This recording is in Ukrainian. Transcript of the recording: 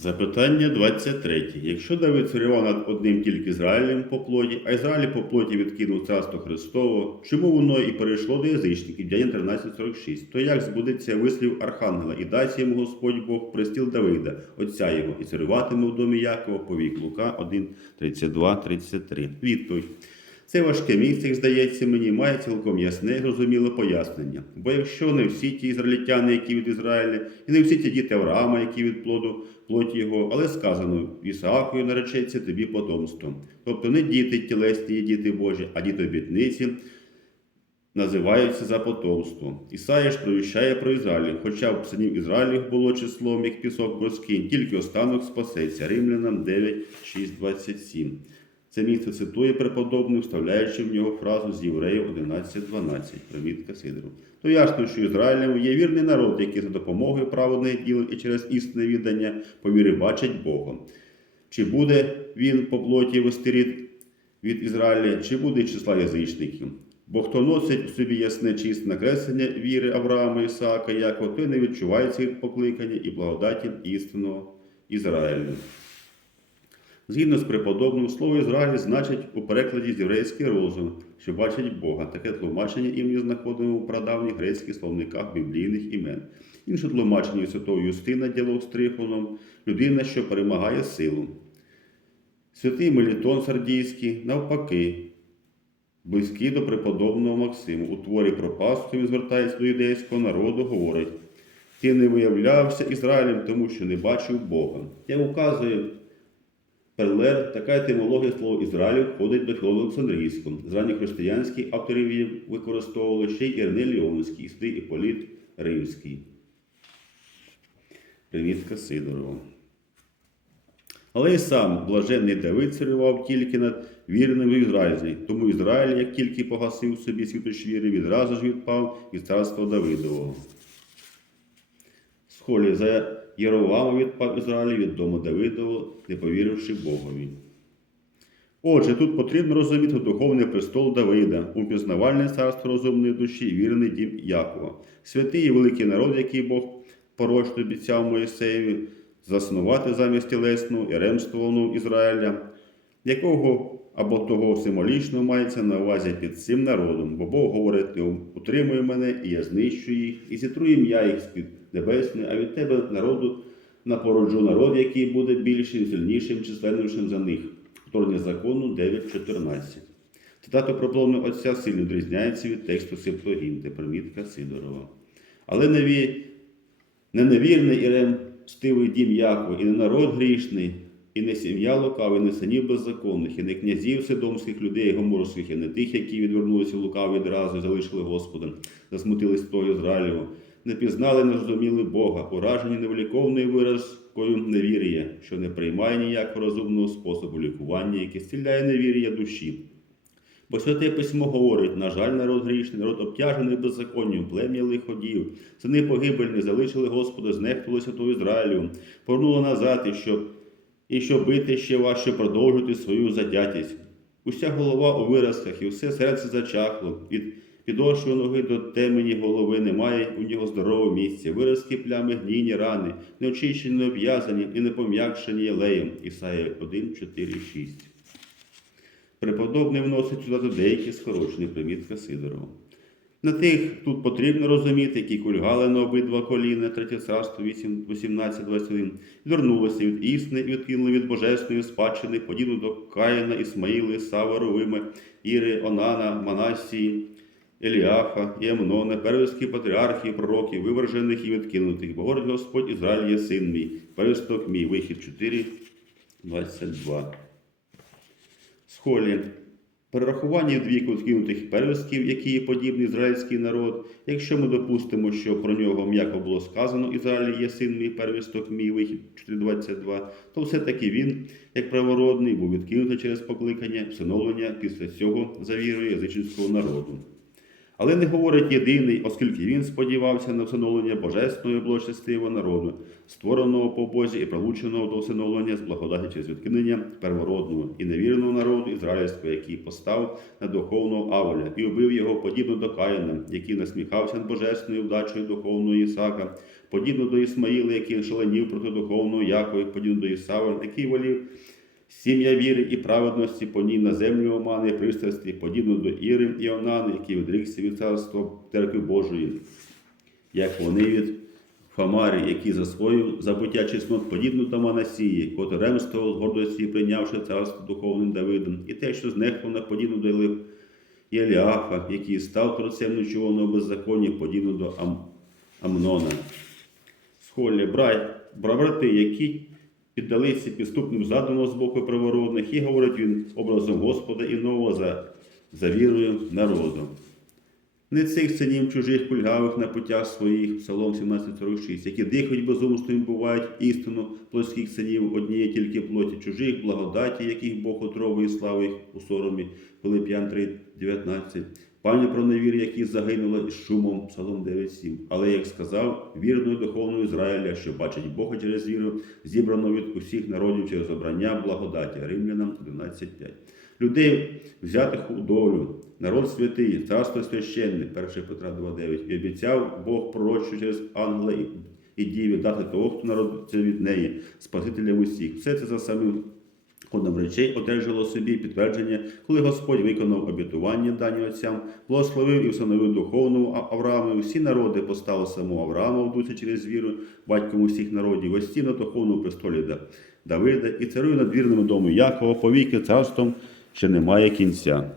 Запитання 23. Якщо Давид царював над одним тільки Ізраїлем по плоті, а Ізраїль по плоті відкинув царство Христово, чому воно і перейшло до язичників, Дяння 13.46, то як збудеться вислів Архангела, і дасть йому Господь Бог престіл Давида, отця його, і царюватиме в домі Якова, повік Лука 1, 32, 33. Відповідь. Це важке місце, як здається мені, має цілком ясне і зрозуміле пояснення. Бо якщо не всі ті ізраїльтяни, які від Ізраїля, і не всі ті діти Авраама, які від плоду плоті його, але сказано, Ісаакою наречеться тобі потомством. Тобто не діти тілесні, є діти Божі, а діти обітниці називаються за потомство. Ісая ж провіщає про Ізраїль, хоча в синів Ізраїлів було числом, як пісок броскинь, тільки останок спасеться. Римлянам 9, 6, 27. Це місце цитує преподобний, вставляючи в нього фразу з Євреїв 11.12, примітка Сидору. То ясно, що Ізраїлем є вірний народ, який за допомогою праведних діл і через істинне віддання по вірі бачить Бога. Чи буде він по плоті вести рід від Ізраїля, чи буде числа язичників? Бо хто носить в собі ясне чисте накреслення віри Авраама, Ісаака, Якова, той не відчуває цих покликання і благодаті істинного Ізраїлю. Згідно з преподобним, слово Ізраїль значить у перекладі з єврейський розум, що бачить Бога. Таке тлумачення імені знаходимо у прадавніх грецьких словниках біблійних імен. Інше тлумачення святого Юстина діалог з Трифоном людина, що перемагає силу. Святий Мелітон Сардійський, навпаки, близький до преподобного Максиму. У творі про Пасху він звертається до юдейського народу, говорить: Ти не виявлявся Ізраїлем, тому що не бачив Бога. Як указує Перлер, така етимологія слова Ізраїлю входить до філології Олександрійського. З ранньохристиянських авторів її використовували ще й Ірней Ліонський, і Святий Іполіт Римський. Примітка Сидорова. Але і сам блаженний Давид царював тільки над вірним в Ізраїлі. Тому Ізраїль, як тільки погасив собі світоч віри, відразу ж відпав із царства Давидового. Схолі за Єровама відпав Ізраїль від дому Давидового, не повіривши Богові. Отже, тут потрібно розуміти духовний престол Давида, упізнавальне царство розумної душі і вірний дім Якова, святий і великий народ, який Бог порочно обіцяв Моїсеєві, заснувати замість тілесного і ремствованого Ізраїля, якого або того символічно мається на увазі під цим народом, бо Бог говорить, ти утримуй мене, і я знищу їх, і зітру ім'я їх з-під небесної, а від тебе народу напороджу народ, який буде більшим, сильнішим, численнішим за них. Вторгнення закону 9.14. Цитата про плавну Отця сильно відрізняється від тексту Септогінти, примітка Сидорова. Але неві... не невірний Ірем стивий дім Якова, і не народ грішний, і не сім'я лукава, і не синів беззаконних, і не князів сидомських людей гоморських, і не тих, які відвернулися лукаво відразу і залишили Господа, засмутились того Ізраїлю, не пізнали, не зрозуміли Бога, уражені невліковною виразкою невір'я, що не приймає ніякого розумного способу лікування, який зціляє невір'я душі. Бо святе письмо говорить, на жаль, народ грішний, народ обтяжений беззаконням, плем'я лиходів, сини погибельні залишили Господа, знехтували святого Ізраїлю, повернули назад, і щоб, і щоб бити ще важче продовжувати свою затятість. Уся голова у виразках, і все серце зачахло. Від підошви ноги до темені голови немає у нього здорового місця. Виразки плями гнійні рани, не очищені, не обв'язані і не пом'якшені єлеєм. Ісая 1, 4, 6. Преподобний вносить сюди деякі скорочені примітка Сидорова. На тих тут потрібно розуміти, які кульгали на обидва коліна, третє царство 18-21, вернулися від істини і відкинули від божественної спадщини, подібно до Каїна, Ісмаїли, Сава, Ровима, Іри, Онана, Манасії, Еліафа і Амнона, первістки патріархів, пророків, вивержених і відкинутих. Бо говорить Господь Ізраїль є син мій, первісток мій, вихід 4, 22. Схолі. Перерахування двійку відкинутих первістків, які є подібний ізраїльський народ, якщо ми допустимо, що про нього м'яко було сказано, Ізраїль є син мій первісток мій вихід 4.22, то все-таки він, як правородний, був відкинутий через покликання, всиновлення після цього за вірою язичницького народу. Але не говорить єдиний, оскільки він сподівався на встановлення божественного і благочестивого народу, створеного по Бозі і прилученого до усиновлення з благодаті через відкинення первородного і невірного народу ізраїльського, який постав на духовного Авеля і убив його подібно до Каїна, який насміхався над божественною вдачею духовного Ісака, подібно до Ісмаїла, який шаленів проти духовного Якова, подібно до Ісава, який волів Сім'я віри і праведності по ній на землю омани, пристрасті, подібно до Іри і Онани, який відрікся від царства Церкви Божої, як вони від Фамарі, які за свою забуття чеснот, подібно до Манасії, котрий ремствував з гордості, прийнявши царство духовним Давидом, і те, що знехтувано, подібно до Єли- Єліафа, який став творцем нечуваного беззаконня, подібно до Ам... Амнона. Схолі, брай, бра- брати, які піддалися підступним задумам з боку правородних, і говорить він образом Господа і нового за, за вірою народу. Не цих синів чужих кульгавих на путях своїх, Псалом 1746, які дихають безумством, бувають істину плоских синів. Однієї тільки плоті чужих, благодаті, яких Бог отровує славу їх у соромі, Пилип'ян 3, 19. Пані про невір, які загинули шумом, Псалом 9.7. Але, як сказав, вірною духовною Ізраїля, що бачить Бога через віру, зібрано від усіх народів через обрання благодаті. Римлянам 11.5. Людей, взятих у долю, народ святий, царство священне, 1 Петра 2.9. І обіцяв Бог пророчу через ангела і діві дати того, хто народиться від неї, Спасителя усіх. Все це за самим Ходом речей одержало собі підтвердження, коли Господь виконав обітування дані отцям, благословив і встановив духовну Аврааму. Всі народи постали самого Авраама в дусі через віру, батьком усіх народів, ості на духовному престолі Давида і царює над вірними дому Якова, повіки царством, що немає кінця.